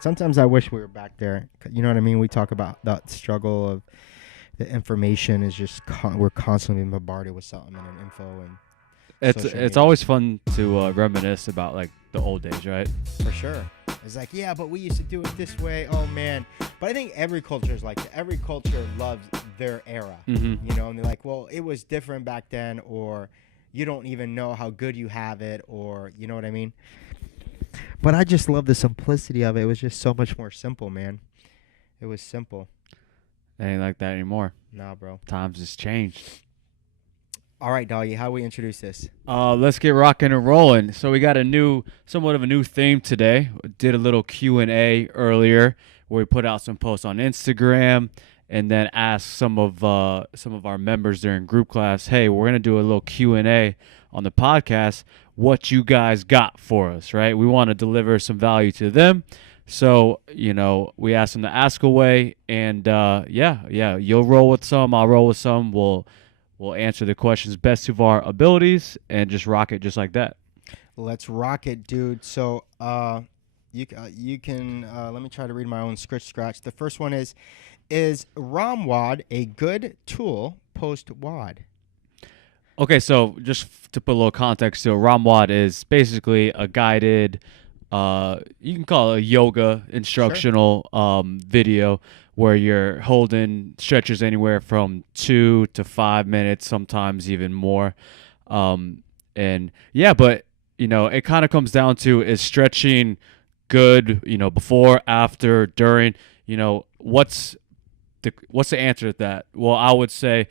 Sometimes I wish we were back there. You know what I mean? We talk about the struggle of the information is just we're constantly bombarded with something and an info and social It's media. always fun to reminisce about like the old days, right? For sure. It's like, yeah, but we used to do it this way. Oh man. But I think every culture is like that. Every culture loves their era. Mm-hmm. You know, and they're like, well, it was different back then, or you don't even know how good you have it, or you know what I mean? But I just love the simplicity of it. It was just so much more simple, man. It was simple. It ain't like that anymore. Nah, bro. Times has changed. All right, doggy, how do we introduce this? Let's get rocking and rolling. So we got somewhat of a new theme today. Did a little Q&A earlier where we put out some posts on Instagram and then asked some of our members during group class, hey, we're gonna do a little Q&A on the podcast. What you guys got for us, right? We want to deliver some value to them. So, we asked them to ask away, and yeah, you'll roll with some, I'll roll with some. We'll answer the questions best of our abilities and just rock it just like that. Let's rock it, dude. So, you can let me try to read my own scratch. The first one is ROMWOD a good tool post WOD? Okay, so just to put a little context to it, ROMWOD is basically a guided, you can call it a yoga instructional video where you're holding stretches anywhere from 2 to 5 minutes, sometimes even more. And yeah, but it kind of comes down to, is stretching good, before, after, during, what's the answer to that? Well, I would say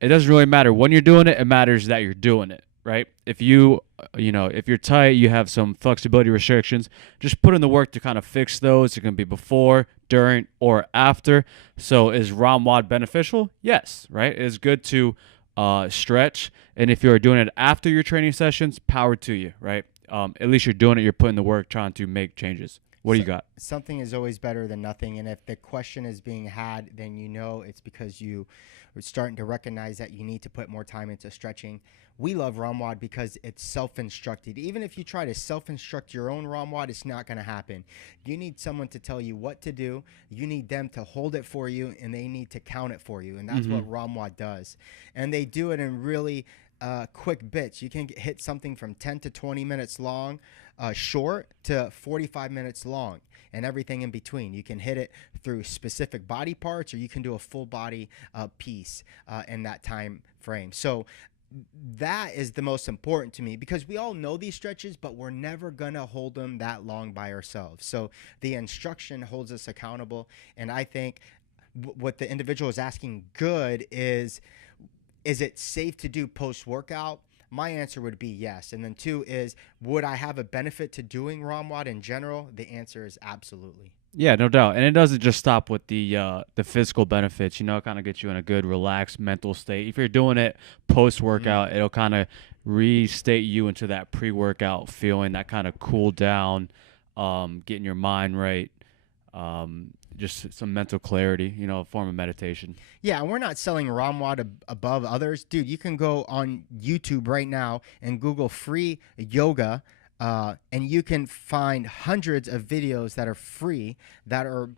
it doesn't really matter when you're doing it. It matters that you're doing it, right? If if you're tight, you have some flexibility restrictions, just put in the work to kind of fix those. It can be before, during, or after. So is ROMWOD beneficial? Yes, right? It is good to stretch. And if you're doing it after your training sessions, power to you, right? At least you're doing it. You're putting the work, trying to make changes. What do you got? Something is always better than nothing. And if the question is being had, then it's because you are starting to recognize that you need to put more time into stretching. We love ROMWOD because it's self-instructed. Even if you try to self-instruct your own ROMWOD, it's not going to happen. You need someone to tell you what to do. You need them to hold it for you, and they need to count it for you. And that's what ROMWOD does. And they do it in really quick bits. You can hit something from 10 to 20 minutes long, short to 45 minutes long, and everything in between. You can hit it through specific body parts, or you can do a full body piece in that time frame. So that is the most important to me, because we all know these stretches, but we're never gonna hold them that long by ourselves. So the instruction holds us accountable. And I think what the individual is asking good is it safe to do post-workout? My answer would be yes. And then 2 is, would I have a benefit to doing ROMWOD in general? The answer is absolutely. Yeah, no doubt. And it doesn't just stop with the physical benefits. It kind of gets you in a good, relaxed mental state. If you're doing it post-workout, it'll kind of restate you into that pre-workout feeling, that kind of cool down, getting your mind right, just some mental clarity, a form of meditation. Yeah, and we're not selling ROMWOD above others. Dude, you can go on YouTube right now and Google free yoga, and you can find hundreds of videos that are free, that are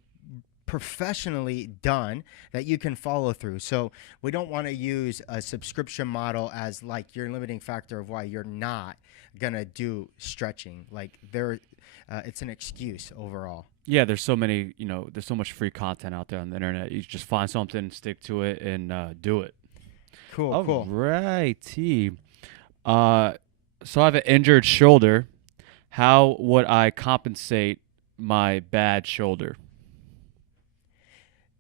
professionally done, that you can follow through. So we don't want to use a subscription model as like your limiting factor of why you're not gonna do stretching. Like it's an excuse overall. Yeah, there's so many, there's so much free content out there on the internet. You just find something, stick to it, and do it. Cool. All righty. So I have an injured shoulder. How would I compensate my bad shoulder?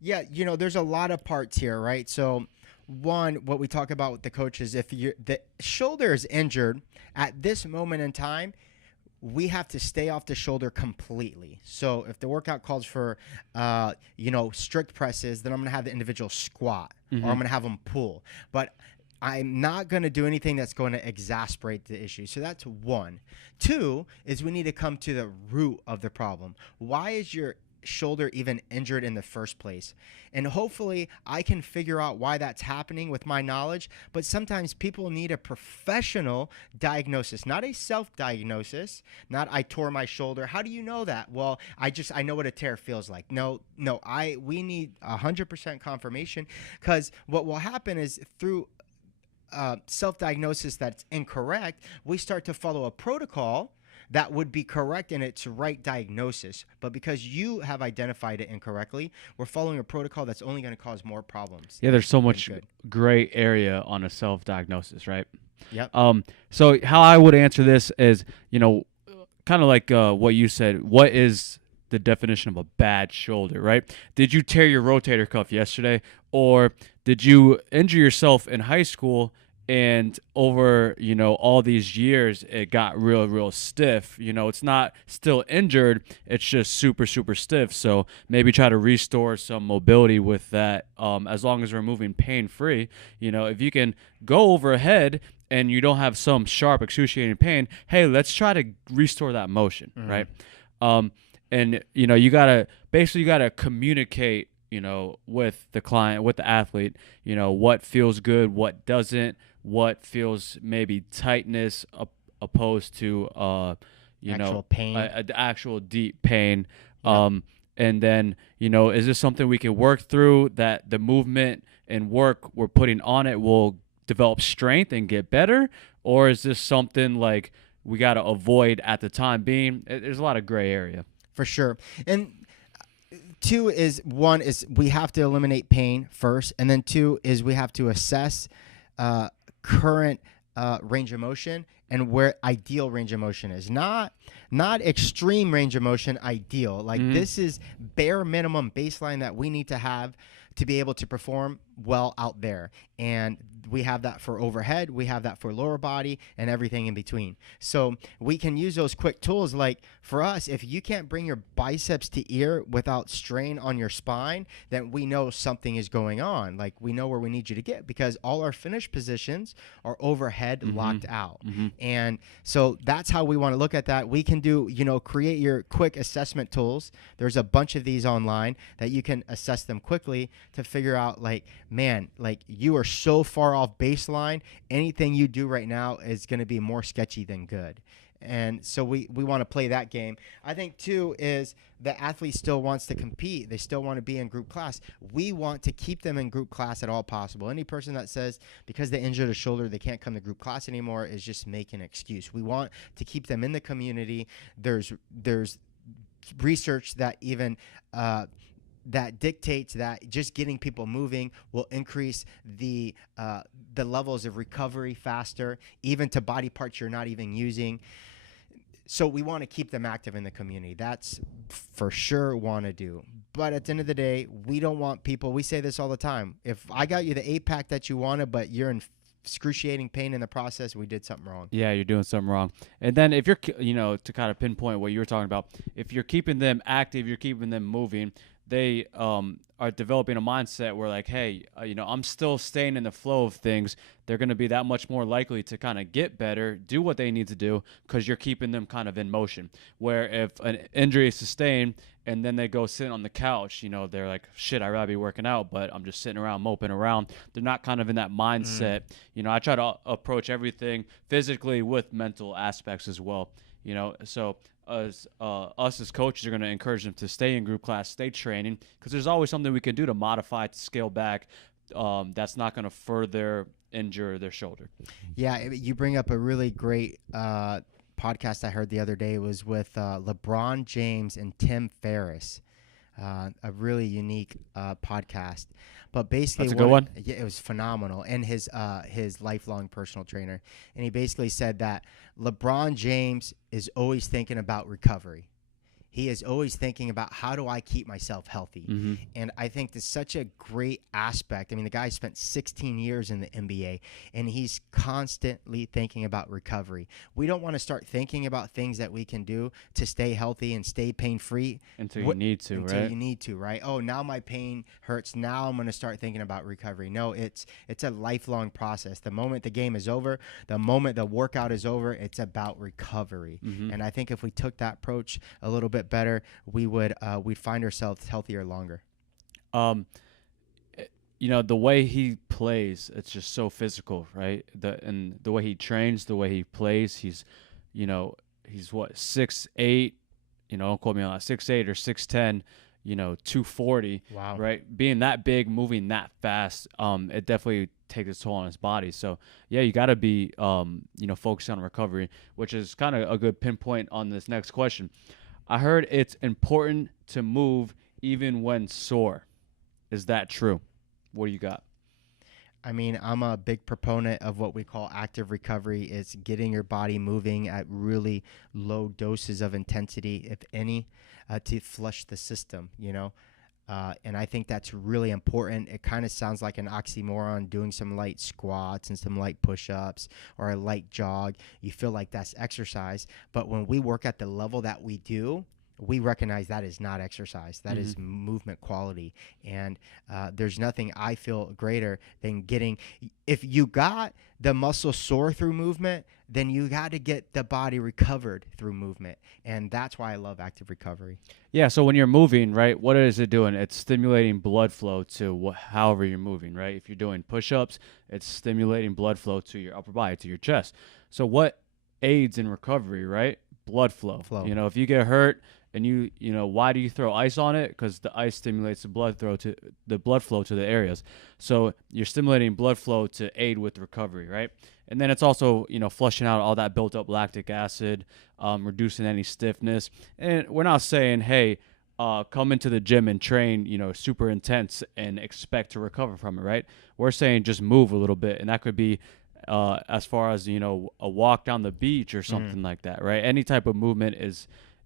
Yeah, there's a lot of parts here, right? So one, what we talk about with the coaches, if the shoulder is injured at this moment in time, we have to stay off the shoulder completely. So if the workout calls for, strict presses, then I'm going to have the individual squat, or I'm going to have them pull. But I'm not going to do anything that's going to exacerbate the issue. So that's 1. 2 is we need to come to the root of the problem. Why is your shoulder even injured in the first place? And hopefully I can figure out why that's happening with my knowledge. But sometimes people need a professional diagnosis, not a self-diagnosis, not I tore my shoulder. How do you know that? Well, I know what a tear feels like. No, we need 100% confirmation, because what will happen is through self-diagnosis that's incorrect, we start to follow a protocol that would be correct in its right diagnosis. But because you have identified it incorrectly, we're following a protocol that's only going to cause more problems. Yeah, there's so much gray area on a self-diagnosis, right? Yep. So how I would answer this is, kind of like what you said. What is the definition of a bad shoulder, right? Did you tear your rotator cuff yesterday, or did you injure yourself in high school and over, all these years it got real stiff? It's not still injured, it's just super stiff. So maybe try to restore some mobility with that, as long as we're moving pain-free. If you can go overhead and you don't have some sharp excruciating pain, hey, let's try to restore that motion, right? And you gotta communicate, with the client, with the athlete, what feels good, what doesn't, what feels maybe tightness opposed to actual pain, actual deep pain. And then is this something we can work through, that the movement and work we're putting on it will develop strength and get better, or is this something like we got to avoid at the time being? There's a lot of gray area. For sure. And one is we have to eliminate pain first, and then two is we have to assess current range of motion and where ideal range of motion is. Not extreme range of motion, ideal. Like this is bare minimum baseline that we need to have to be able to perform well out there. And we have that for overhead, we have that for lower body, and everything in between. So we can use those quick tools. Like for us, if you can't bring your biceps to ear without strain on your spine, then we know something is going on. Like we know where we need you to get, because all our finish positions are overhead locked out. And so that's how we want to look at that. We can do, create your quick assessment tools. There's a bunch of these online that you can assess them quickly to figure out, like, man, like you are so far off baseline, anything you do right now is going to be more sketchy than good. And so we want to play that game. I think too is the athlete still wants to compete. They still want to be in group class. We want to keep them in group class at all possible. Any person that says because they injured a shoulder they can't come to group class anymore is just making an excuse. We want to keep them in the community. There's research that even that dictates that just getting people moving will increase the levels of recovery faster, even to body parts you're not even using. So we want to keep them active in the community. That's for sure want to do. But at the end of the day, we don't want people, we say this all the time, if I got you the 8-pack that you wanted, but you're in excruciating pain in the process, we did something wrong. Yeah, you're doing something wrong. And then if you're, to kind of pinpoint what you were talking about, if you're keeping them active, you're keeping them moving, they are developing a mindset where like, hey, I'm still staying in the flow of things. They're going to be that much more likely to kind of get better, do what they need to do, because you're keeping them kind of in motion. Where if an injury is sustained and then they go sit on the couch, they're like, shit, I'd rather be working out, but I'm just sitting around moping around. They're not kind of in that mindset. I try to approach everything physically with mental aspects as well. So us as coaches are going to encourage them to stay in group class, stay training, because there's always something we can do to modify, to scale back, that's not going to further injure their shoulder. Yeah, you bring up a really great podcast I heard the other day. It was with LeBron James and Tim Ferriss. A really unique podcast. But basically, that's a good one. Yeah, it was phenomenal. And his lifelong personal trainer. And he basically said that LeBron James is always thinking about recovery. He is always thinking about, how do I keep myself healthy? And I think that's such a great aspect. I mean, the guy spent 16 years in the NBA, and he's constantly thinking about recovery. We don't want to start thinking about things that we can do to stay healthy and stay pain-free. Until you need to, right? Oh, now my pain hurts. Now I'm going to start thinking about recovery. No, it's a lifelong process. The moment the game is over, the moment the workout is over, it's about recovery. And I think if we took that approach a little bit bit better, we'd find ourselves healthier longer. The way he plays, it's just so physical, right? The way he trains, the way he plays, he's what, 6'8", don't quote me on that, 6'8" or 6'10", 240. Wow. Right? Being that big, moving that fast, it definitely takes its toll on his body. So yeah, you got to be focused on recovery, which is kind of a good pinpoint on this next question. I heard it's important to move even when sore. Is that true? What do you got? I mean, I'm a big proponent of what we call active recovery. It's getting your body moving at really low doses of intensity, if any, to flush the system, and I think that's really important. It kind of sounds like an oxymoron, doing some light squats and some light push-ups or a light jog. You feel like that's exercise. But when we work at the level that we do, we recognize that is not exercise. That is movement quality. And there's nothing I feel greater than getting, if you got the muscle sore through movement, then you got to get the body recovered through movement. And that's why I love active recovery. Yeah, so when you're moving, right, what is it doing? It's stimulating blood flow to however you're moving, right? If you're doing push-ups, it's stimulating blood flow to your upper body, to your chest. So what aids in recovery, right? Blood flow. If you get hurt, and why do you throw ice on it? Because the ice stimulates the blood flow to the areas. So you're stimulating blood flow to aid with recovery, right? And then it's also, flushing out all that built up lactic acid, reducing any stiffness. And we're not saying, hey, come into the gym and train, super intense and expect to recover from it, right? We're saying just move a little bit, and that could be as far as, a walk down the beach or something like that, right? Any type of movement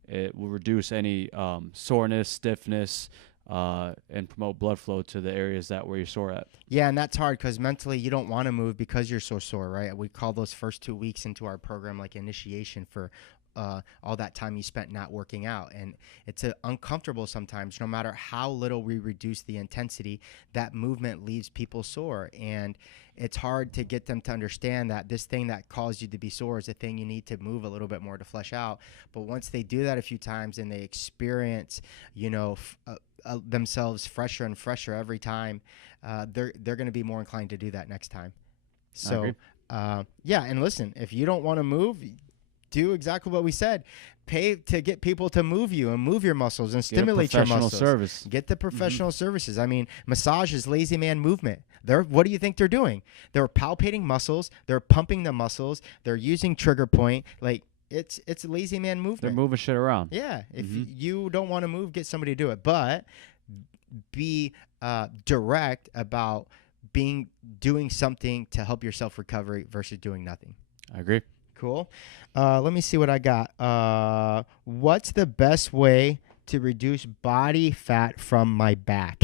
it will reduce any soreness, stiffness, and promote blood flow to the areas where you're sore at. Yeah, and that's hard because mentally you don't want to move because you're so sore, right? We call those first 2 weeks into our program like initiation for all that time you spent not working out. And it's uncomfortable sometimes. No matter how little we reduce the intensity, that movement leaves people sore. And it's hard to get them to understand that this thing that caused you to be sore is a thing you need to move a little bit more to flesh out. But once they do that a few times and they experience, themselves fresher and fresher every time, they're going to be more inclined to do that next time. So, and listen, if you don't want to move, do exactly what we said. Pay to get people to move you and move your muscles and stimulate your muscles. Service. Get the professional services. I mean, massage is lazy man movement. What do you think they're doing? They're palpating muscles. They're pumping the muscles. They're using trigger point. Like, it's lazy man movement. They're moving shit around. Yeah. If you don't want to move, get somebody to do it. But be direct about doing something to help yourself recovery versus doing nothing. I agree. Cool. Let me see what I got. What's the best way to reduce body fat from my back?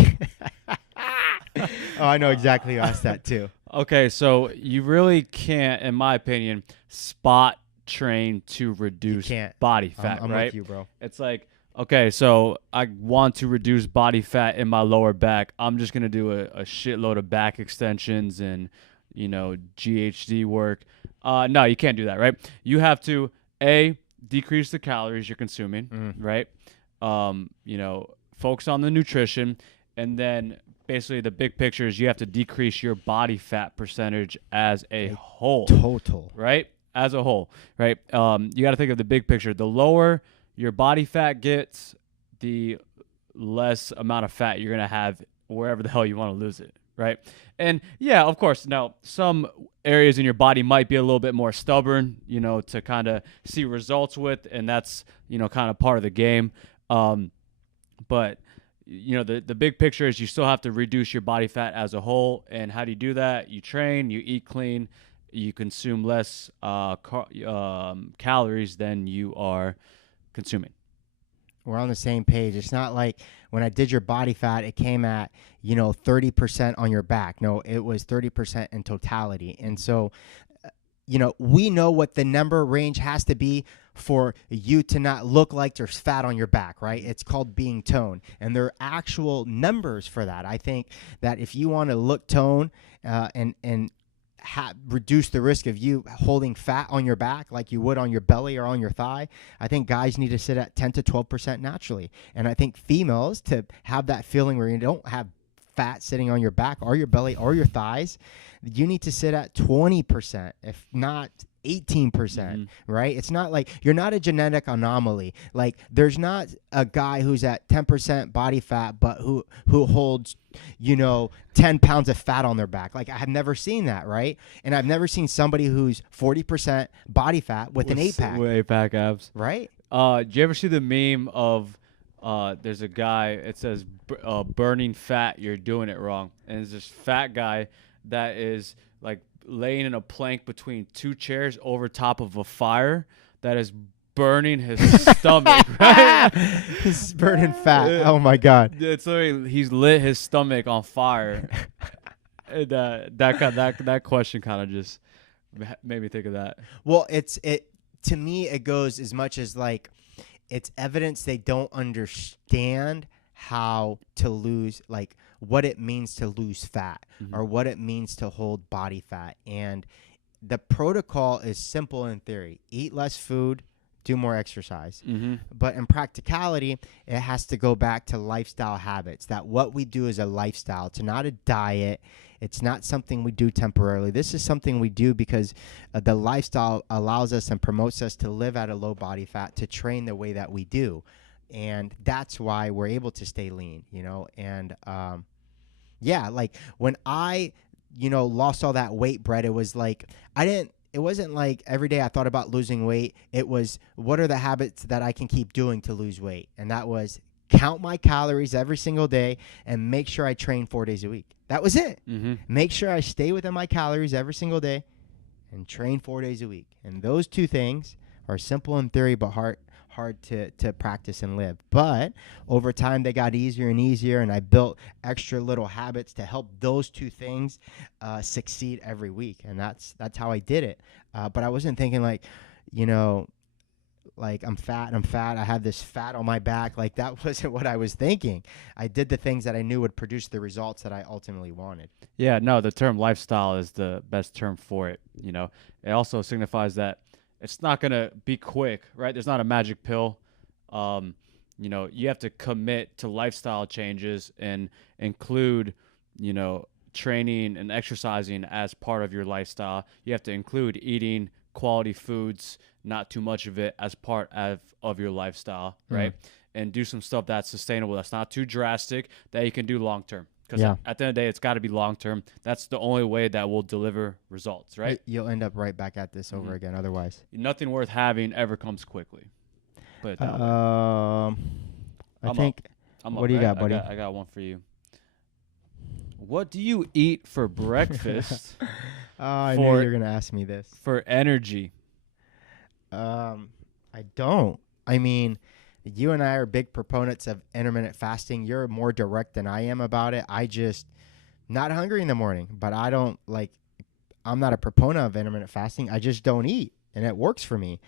Oh, I know exactly who asked that too. Okay, so you really can't, in my opinion, spot train to reduce body fat, I'm right? with you, bro. It's like, okay, so I want to reduce body fat in my lower back. I'm just going to do a shitload of back extensions and, GHD work. No, you can't do that, right? You have to, decrease the calories you're consuming, right? Focus on the nutrition, and then basically the big picture is you have to decrease your body fat percentage as a whole. Total. Right? As a whole, right? You got to think of the big picture. The lower your body fat gets, the less amount of fat you're going to have wherever the hell you want to lose it, right? And yeah, of course, now some areas in your body might be a little bit more stubborn, to kind of see results with, and that's, kind of part of the game. But the big picture is you still have to reduce your body fat as a whole. And how do you do that? You train, you eat clean, you consume less calories than you are consuming. We're on the same page. It's not like when I did your body fat, it came at, 30% on your back. No, it was 30% in totality. And so, we know what the number range has to be for you to not look like there's fat on your back, right? It's called being toned. And there are actual numbers for that. I think that if you want to look toned and reduce the risk of you holding fat on your back like you would on your belly or on your thigh. I think guys need to sit at 10 to 12% naturally. And I think females, to have that feeling where you don't have fat sitting on your back or your belly or your thighs, you need to sit at 20%, if not 18%, right? It's not like you're not a genetic anomaly. Like there's not a guy who's at 10% body fat, but who holds, 10 pounds of fat on their back. Like I have never seen that, right? And I've never seen somebody who's 40% body fat with an 8-pack. With 8-pack abs. Right? Did you ever see the meme of there's a guy, it says burning fat, you're doing it wrong. And it's this fat guy that is like laying in a plank between two chairs over top of a fire that is burning his stomach, right? He's burning fat. Oh my God. It's literally, he's lit his stomach on fire. And, that question kind of just made me think of that. Well, to me, it goes as much as like, it's evidence they don't understand how to lose, like what it means to lose fat or what it means to hold body fat. And the protocol is simple in theory. Eat less food, do more exercise. But in practicality, it has to go back to lifestyle habits, that what we do is a lifestyle. It's not a diet. It's not something we do temporarily. This is something we do because the lifestyle allows us and promotes us to live at a low body fat, to train the way that we do. And that's why we're able to stay lean, and like when I, lost all that weight, Brett, it was like, it wasn't like every day I thought about losing weight. It was, what are the habits that I can keep doing to lose weight? And that was count my calories every single day and make sure I train 4 days a week. That was it. Make sure I stay within my calories every single day and train 4 days a week. And those two things are simple in theory, but hard to practice and live. But over time, they got easier and easier, and I built extra little habits to help those two things succeed every week. And that's how I did it. But I wasn't thinking like, like I'm fat, I have this fat on my back. Like that wasn't what I was thinking. I did the things that I knew would produce the results that I ultimately wanted. Yeah, no, the term lifestyle is the best term for it. It also signifies that it's not going to be quick, right? There's not a magic pill. You have to commit to lifestyle changes and include, training and exercising as part of your lifestyle. You have to include eating quality foods, not too much of it, as part of your lifestyle, right? And do some stuff that's sustainable, that's not too drastic, that you can do long term. Because at the end of the day, it's got to be long term. That's the only way that will deliver results, right? You'll end up right back at this over again otherwise. Nothing worth having ever comes quickly. But I think. What do you got, buddy? I got one for you. What do you eat for breakfast? I knew you were going to ask me this. For energy. I don't. I mean, you and I are big proponents of intermittent fasting. You're more direct than I am about it. I just not hungry in the morning, but I'm not a proponent of intermittent fasting. I just don't eat, and it works for me.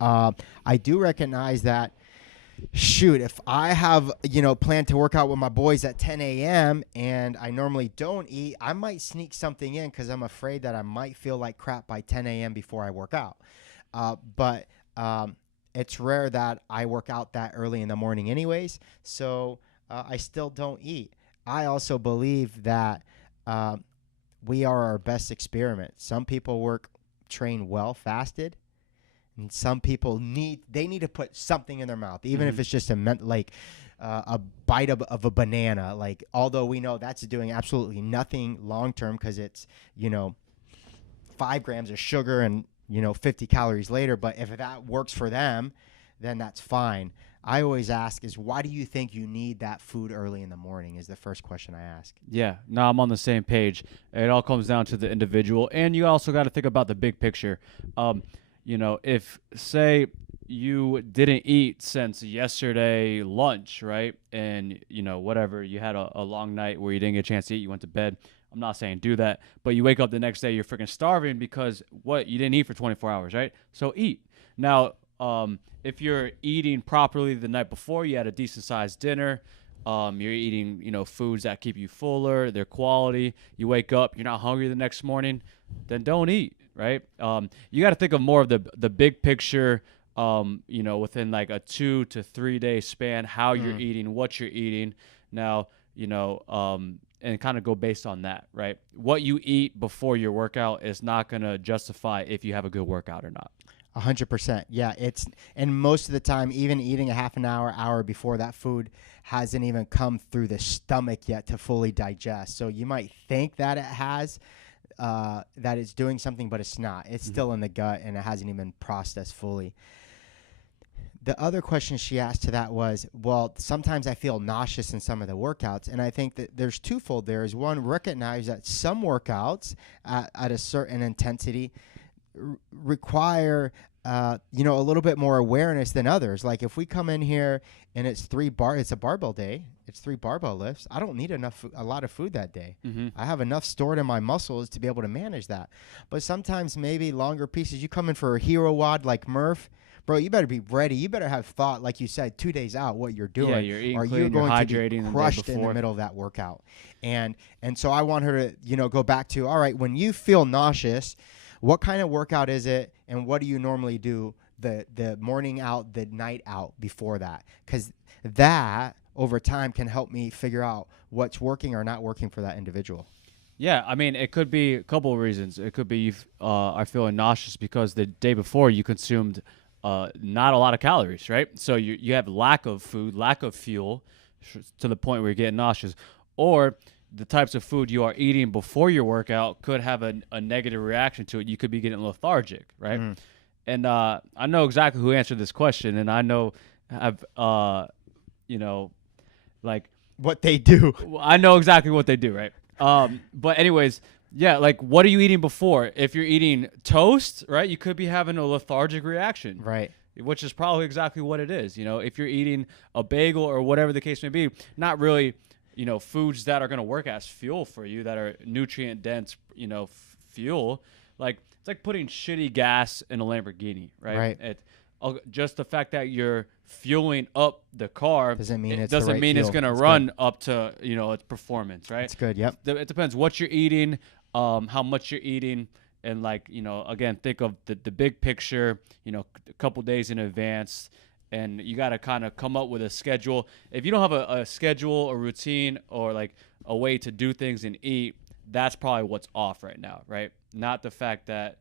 I do recognize that, if I have, planned to work out with my boys at 10 a.m. and I normally don't eat, I might sneak something in because I'm afraid that I might feel like crap by 10 a.m. before I work out. But it's rare that I work out that early in the morning anyways, so I still don't eat. I also believe that we are our best experiment. Some people train well fasted, and some people need to put something in their mouth, even if it's just a bite of a banana. Like, although we know that's doing absolutely nothing long term because it's 5 grams of sugar and 50 calories later. But if that works for them, then that's fine. I always ask is, why do you think you need that food early in the morning is the first question I ask. Yeah, no, I'm on the same page. It all comes down to the individual. And you also got to think about the big picture. If, say, you didn't eat since yesterday lunch, right? And, whatever, you had a long night where you didn't get a chance to eat, you went to bed. I'm not saying do that, but you wake up the next day, you're freaking starving because you didn't eat for 24 hours, right? So eat. Now, if you're eating properly the night before, you had a decent sized dinner, You're eating, foods that keep you fuller, their quality. You wake up, you're not hungry the next morning, then don't eat, right? You got to think of more of the big picture, within like a 2 to 3 day span, how you're eating, what you're eating. Now, and kind of go based on that, right? What you eat before your workout is not going to justify if you have a good workout or not. 100%. Yeah, and most of the time, even eating a half an hour before that food hasn't even come through the stomach yet to fully digest. So you might think that it has, that it's doing something, but it's not. It's still in the gut and it hasn't even processed fully. The other question she asked to that was, well, sometimes I feel nauseous in some of the workouts. And I think that there's twofold there. Is one, recognize that some workouts at a certain intensity require a little bit more awareness than others. Like if we come in here and it's a barbell day, it's 3 barbell lifts, I don't need a lot of food that day. I have enough stored in my muscles to be able to manage that. But sometimes maybe longer pieces, you come in for a hero WOD like Murph, bro, you better be ready. You better have thought, like you said, 2 days out what you're doing. Yeah, you're eating or clean, you're going you're to be crushed in the middle of that workout. And so I want her to go back to, all right, when you feel nauseous, what kind of workout is it, and what do you normally do the morning out, the night out before that? Because that, over time, can help me figure out what's working or not working for that individual. Yeah, I mean, it could be a couple of reasons. It could be you are feeling nauseous because the day before you consumed not a lot of calories, right? So you have lack of food, lack of fuel to the point where you're getting nauseous. Or the types of food you are eating before your workout could have a negative reaction to it. You could be getting lethargic, right? And I know exactly who answered this question, and I know like what they do. I know exactly what they do, right? But anyways, yeah, like what are you eating before? If you're eating toast, right, you could be having a lethargic reaction, right? Which is probably exactly what it is. If you're eating a bagel or whatever the case may be, not really. Foods that are going to work as fuel for you, that are nutrient dense, fuel. Like it's like putting shitty gas in a Lamborghini, right? Just the fact that you're fueling up the car doesn't mean it's going to run up to its performance, right? It's good. Yep. It depends what you're eating, how much you're eating, and again, think of the big picture. A couple days in advance. And you got to kind of come up with a schedule. If you don't have a schedule, a routine, or like a way to do things and eat, that's probably what's off right now, right? Not the fact that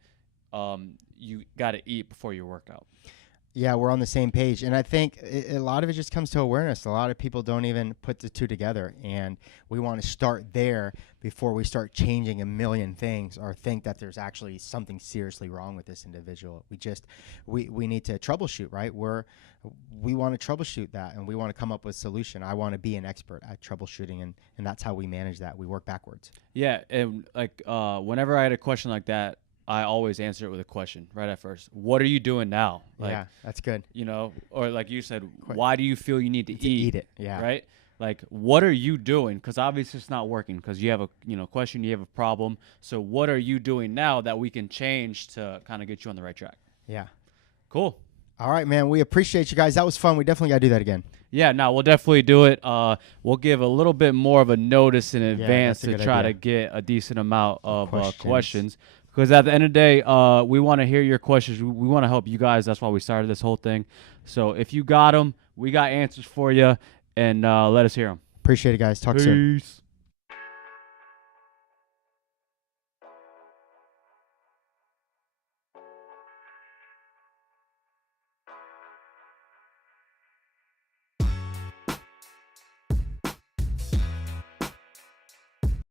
you got to eat before your workout. Yeah, we're on the same page. And I think a lot of it just comes to awareness. A lot of people don't even put the two together. And we want to start there before we start changing a million things or think that there's actually something seriously wrong with this individual. We need to troubleshoot, right? We want to troubleshoot that, and we want to come up with a solution. I want to be an expert at troubleshooting, and that's how we manage that. We work backwards. Yeah, and whenever I had a question like that, I always answer it with a question right at first. What are you doing now? Yeah, that's good. Or like you said, why do you feel you need to eat it? Yeah. Right? Like, what are you doing? Because obviously it's not working because you have a question, you have a problem. So what are you doing now that we can change to kind of get you on the right track? Yeah. Cool. All right, man. We appreciate you guys. That was fun. We definitely got to do that again. Yeah, no, we'll definitely do it. We'll give a little bit more of a notice in advance to try to get a decent amount of questions. Because at the end of the day, we want to hear your questions. We want to help you guys. That's why we started this whole thing. So if you got them, we got answers for you, and let us hear them. Appreciate it, guys. Talk soon. Peace.